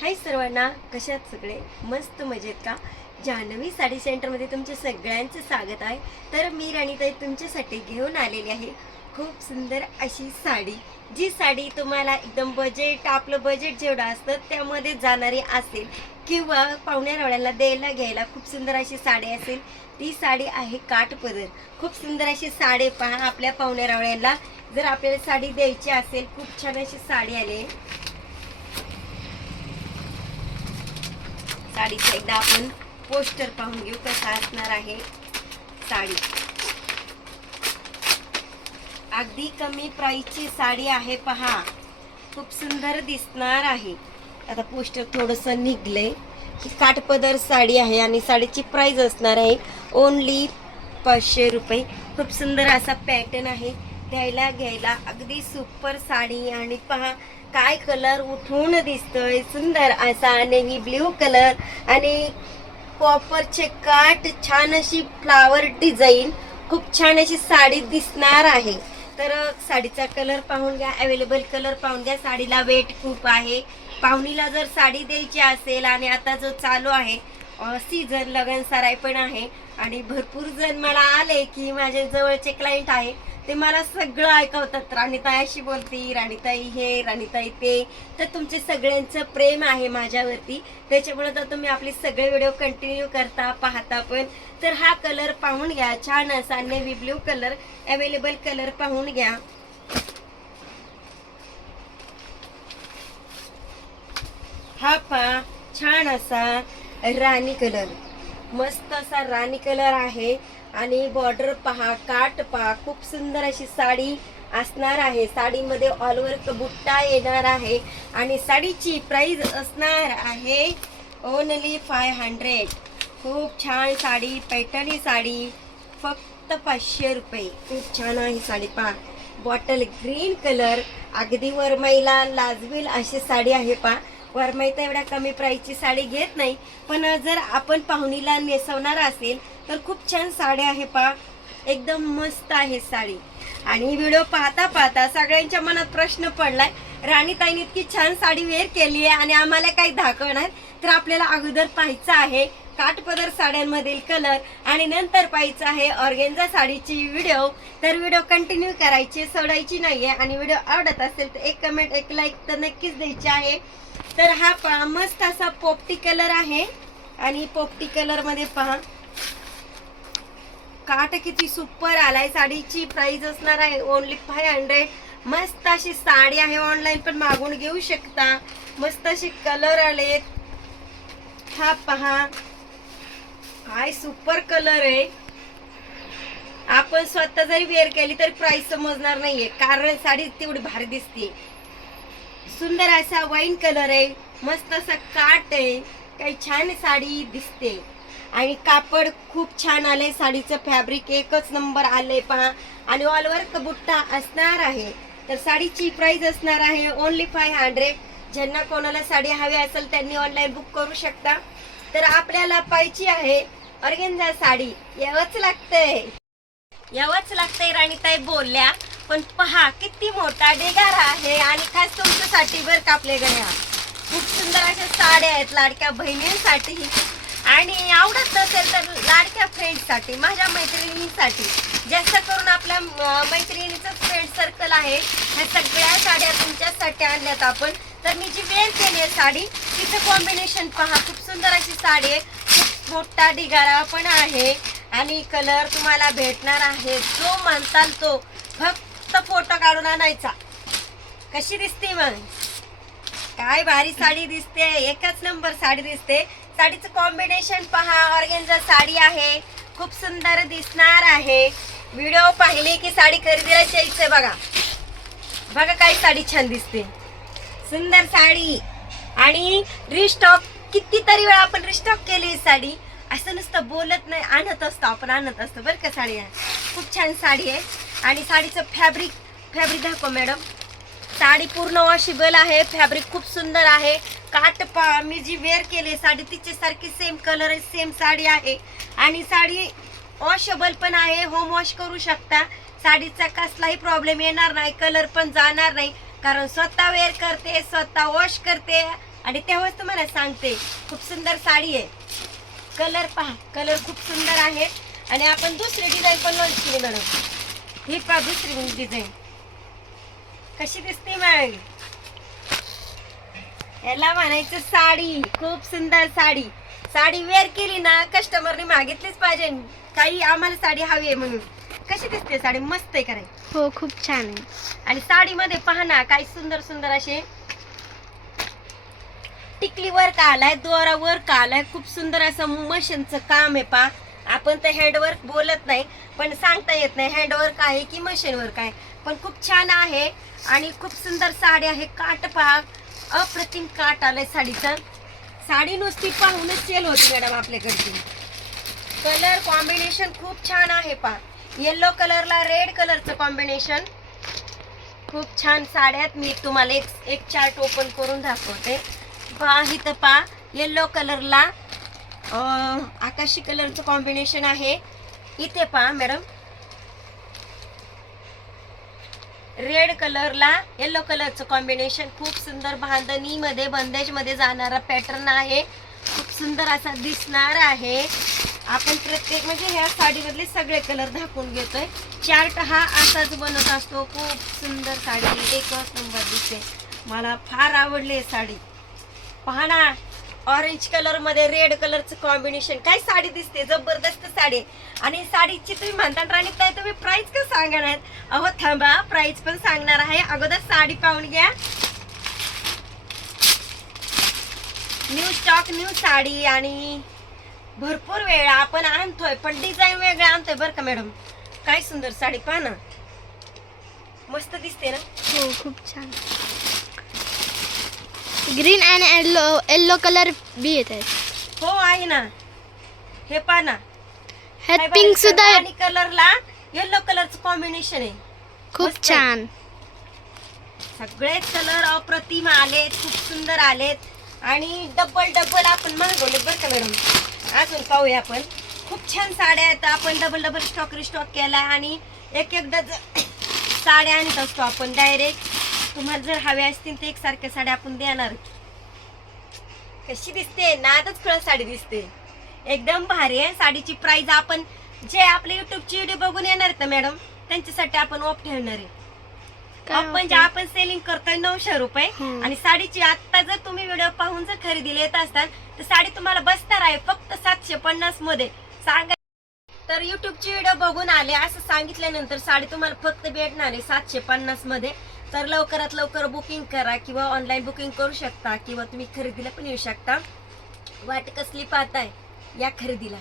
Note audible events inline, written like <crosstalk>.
हाय सर्वांना कशात सगळे? मस्त मजेत का? जान्हवी साडी सेंटरमध्ये तुमच्या सगळ्यांचं स्वागत आहे. तर मी राणीताई तुमच्यासाठी घेऊन आलेली आहे खूप सुंदर अशी साडी. जी साडी तुम्हाला एकदम बजेट आपलं बजेट जेवढं असतं त्यामध्ये जाणारी असेल किंवा पाहुण्या रावळ्याला द्यायला घ्यायला खूप सुंदर अशी साडी असेल ती साडी आहे काठपदर. खूप सुंदर अशी साडी पहा आपल्या पाहुण्या जर आपल्याला साडी द्यायची असेल खूप छान अशी साडी आली आहे. साडीचं एकदा आपण पोस्टर पाहून घेऊ कसा असणार आहे साडी. अगदी कमी प्राईसची साडी आहे पहा. खूप सुंदर दिसणार आहे. आता पोस्टर थोडंसं निघलंय. ही काठपदर साडी आहे आणि साडीची प्राइस असणार आहे ओनली पाचशे रुपये. खूप सुंदर असा पॅटर्न आहे. द्यायला घ्यायला अगदी सुपर साडी आणि पहा काय कलर उठून दिसतोय. सुंदर असा नेव्ही ब्ल्यू कलर आणि कॉपरचे काट छान अशी फ्लावर डिझाईन खूप छान अशी साडी दिसणार आहे. तर साडीचा कलर पाहून घ्या अवेलेबल कलर पाहून घ्या. साडीला वेट खूप आहे. पाहुणीला जर साडी द्यायची असेल आणि आता जो चालू आहे सीझन लगन सराय पण आहे. आणि भरपूर जण मला आले की माझे जवळचे क्लायंट आहे ते मला सगळं ऐकवतात. राणीताई अशी बोलती राणीताई हे राणीताई ते. तर तुमचे सगळ्यांचं प्रेम आहे माझ्यावरती. त्याच्यामुळे तर तुम्ही आपले सगळे व्हिडिओ कंटिन्यू करता पाहता पण. तर हा कलर पाहून घ्या. छान असा navy blue colour available colour पाहून घ्या. हा पा छान असा राणी कलर मस्त असा राणी कलर आहे. आणि बॉर्डर पहा काट पहा. खूप सुंदर अशी साडी असणार आहे. साडीमध्ये ऑल ओव्हर बुट्टा येणार आहे. आणि साडीची प्राईज असणार आहे ओनली फाय हंड्रेड खूप छान साडी पैठणी साडी फक्त पाचशे रुपये. खूप छान आहे साडी पहा. बॉटल ग्रीन कलर अगदी वरमाईला लाजवेल अशी साडी आहे पहा. वरमाई तर एवढ्या कमी प्राईसची साडी घेत नाही पण जर आपण पाहुणीला नेसवणार असेल तर खूप छान साडी आहे पहा एकदम मस्त आहे साडी. आणि व्हिडिओ पाहता पाहता सगळ्यांच्या मनात प्रश्न पडलाय राणीताईने इतकी छान साडी वेअर केली आहे आणि आम्हाला काही दाखवणार? तर आपल्याला अगोदर पाहायचं आहे काठपदर साड्यांमधील कलर आणि नंतर पाहायचं आहे ऑर्गेन्झा साडीची व्हिडिओ तर व्हिडिओ कंटिन्यू करायची सोडायची नाहीये आणि व्हिडिओ आवडत असेल तर एक कमेंट एक लाईक तर नक्कीच द्यायची आहे. तर हा पहा मस्त असा पोपटी कलर आहे. आणि पोपटी कलरमध्ये पहा. काट किती सुपर आलाय. साडीची प्राइस असणार आहे ओनली फाय हंड्रेड मस्त अशी साडी आहे. ऑनलाईन पण मागून घेऊ शकता. मस्त असे कलर आलेत. हा पहा. काय सुपर कलर आहे. आपण स्वतः जरी वेअर केली तरी प्राइस समजणार नाहीये. कारण साडी तेवढी भारी दिसते सुंदर असा वाईन कलर आहे. मस्त असा काट आहे. काही छान साडी दिसते. आणि कापड खूप छान आलंय. साडीचं फॅब्रिक एकच नंबर आलंय पहा. आणि ऑलवर कबुट्टा बुट्टा असणार आहे. तर साडीची प्राइस असणार आहे ओनली फाय हंड्रेड ज्यांना कोणाला साडी हवी असेल त्यांनी ऑनलाईन बुक करू शकता. तर आपल्याला पाहिजे आहे अर्गेंजा साडी. यावंच लागतंय. यावंच लागतंय राणीताई बोलल्या. पण पहा किती मोठा ढिगारा आहे आणि खास तुमच्यासाठी बर कापले गण्या. खूप सुंदर अशा साड्या आहेत लाडक्या बहिणींसाठी आणि आवडत नसेल तर लाडक्या फ्रेंडसाठी माझ्या मैत्रिणींसाठी. जास्त करून आपल्या मैत्रिणीचं फ्रेंड सर्कल आहे. ह्या सगळ्या साड्या तुमच्यासाठी आणल्यात आपण. तर मी जी वेळ केली आहे साडी तिचं कॉम्बिनेशन पहा. खूप सुंदर अशी साडी आहे. खूप मोठा ढिगारा पण आहे. आणि कलर तुम्हाला भेटणार आहे. जो म्हणताल तो. फक्त फोटो काढून आणायचा. कशी दिसते मग? काय भारी साडी दिसते. एकच नंबर साडी दिसते. साडीचं कॉम्बिनेशन पहा. ऑर्गेन्झा साडी आहे. खूप सुंदर दिसणार आहे. व्हिडिओ पाहिले की साडी खरेदीला यायचंय बघा. बघा काय साडी छान दिसते. सुंदर साडी. आणि रिस्टॉक कितीतरी वेळा आपण रिस्टॉक केली साडी. असं नुसतं बोलत नाही. आणत असतो. आपण आणत असतो बरं का साडी खूप छान साडी आहे. आणि साडीचं फॅब्रिक फॅब्रिक दाखव मॅडम साडी पूर्ण वॉशेबल आहे फॅब्रिक खूप सुंदर आहे. काट पा मी जी वेअर केली साडी तिच्यासारखी सारखी सेम कलर आहे सेम साडी आहे. आणि साडी वॉशेबल पण आहे होम वॉश करू शकता. साडीचा कसलाही प्रॉब्लेम येणार नाही कलर पण जाणार नाही. कारण स्वतः वेअर करते स्वतः वॉश करते. आणि तेव्हाच तुम्हाला सांगते खूप सुंदर साडी आहे. कलर पहा कलर खूप सुंदर आहे. आणि आपण दुसरी डिझाईन पण लॉन्च केली मॅडम ही पहा दुसरी डिझाईन कशी दिसते मॅडम याला म्हणायचं साडी खूप सुंदर साडी. साडी वेअर केली ना कस्टमरने मागितलीच पाहिजे. काही आम्हाला साडी हवी आहे म्हणून. कशी दिसते साडी? मस्त आहे कराय हो खूप छान आहे. आणि साडीमध्ये पहा ना काही सुंदर सुंदर असे टिकली वर्क आलाय दोरा वर्क आलाय. खूप सुंदर असं मशीनचं काम आहे पा आपण तर हँडवर्क बोलत नाही पण सांगता येत नाही. हँडवर्क आहे की मशीनवर्क आहे. पण खूप छान आहे आणि खूप सुंदर साडी आहे. काट पहा. अप्रतिम काट आलाय साडीचा. साडी नुसती पाहूनच सेल होती मॅडम आपल्याकडची. कलर कॉम्बिनेशन खूप छान आहे पा येल्लो कलरला रेड कलरचं कॉम्बिनेशन खूप छान साड्यात मी तुम्हाला एक एक चार्ट ओपन करून दाखवते. पहा इथं पहा. येल्लो कलरला आकाशी कलरचं कॉम्बिनेशन आहे. इथे पहा मॅडम रेड कलरला येलो कलरचं कॉम्बिनेशन खूप सुंदर बांधणीमध्ये बंदेजमध्ये जाणारा पॅटर्न आहे. खूप सुंदर असा दिसणार आहे. आपण प्रत्येक म्हणजे ह्या साडीमधले सगळे कलर दाखवून घेतोय. चार्ट हा असाच बनत असतो. खूप सुंदर साडी एकच नंबर दिसते. मला फार आवडली आहे साडी. पहा ना ऑरेंज कलरमध्ये रेड कलरचं कॉम्बिनेशन काय साडी दिसते? जबरदस्त साडी. आणि साडीची तुम्ही म्हणता राणी ताई तुम्ही प्राइस का सांगणार आहेत? अहो थांबा प्राइस पण सांगणार आहे. अगोदर साडी पाहून घ्या. न्यू स्टॉक न्यू साडी आणि भरपूर वेळा आपण आणतोय पण डिझाईन वेगळं आणतोय बरं का मॅडम काय सुंदर साडी पहा ना. मस्त दिसते ना? हो खूप छान. Green and yellow yellow colour बी येत आहेत. हो आहे ना. हे पहा ना. ह्यात पिंक सुद्धा आहे. आणि कलरला येलो कलरचं कॉम्बिनेशन आहे. खूप मस्त आहे. छान. सगळे कलर अप्रतिम आलेत खूप सुंदर आलेत. आणि डबल डबल आपण मागवले बरं का मॅडम अजून पाहूया आपण. खूप छान साड्या आहेत. आपण डबल डबल स्टॉक रिस्टॉक केला आणि एक एकदा ज- <coughs> साड्या आणत असतो आपण डायरेक्ट तुम्हाला जर हव्या असतील तर एकसारख्या साड्या आपण देणार. कशी दिसते? नादच खुळ साडी दिसते. एकदम भारी आहे साडीची प्राइस आपण जे आपले युट्यूबची व्हिडिओ बघून येणार ना मॅडम त्यांच्यासाठी आपण ऑफ ठेवणार आहे. काय आपण सेलिंग करतोय नऊशे रुपये हम्म. आणि साडीची आता जर तुम्ही व्हिडिओ पाहून जर खरेदीला येत असाल तर साडी तुम्हाला बसणार आहे फक्त सातशे पन्नासमध्ये. सांगा. तर युट्यूबची व्हिडिओ बघून आले असं सांगितल्यानंतर साडी तुम्हाला फक्त भेटणार आहे सातशे पन्नासमध्ये. तर लवकरात लवकर बुकिंग करा किंवा ऑनलाईन बुकिंग करू शकता किंवा तुम्ही खरेदीला पण येऊ शकता. वाट कसली पाहताय या खरेदीला.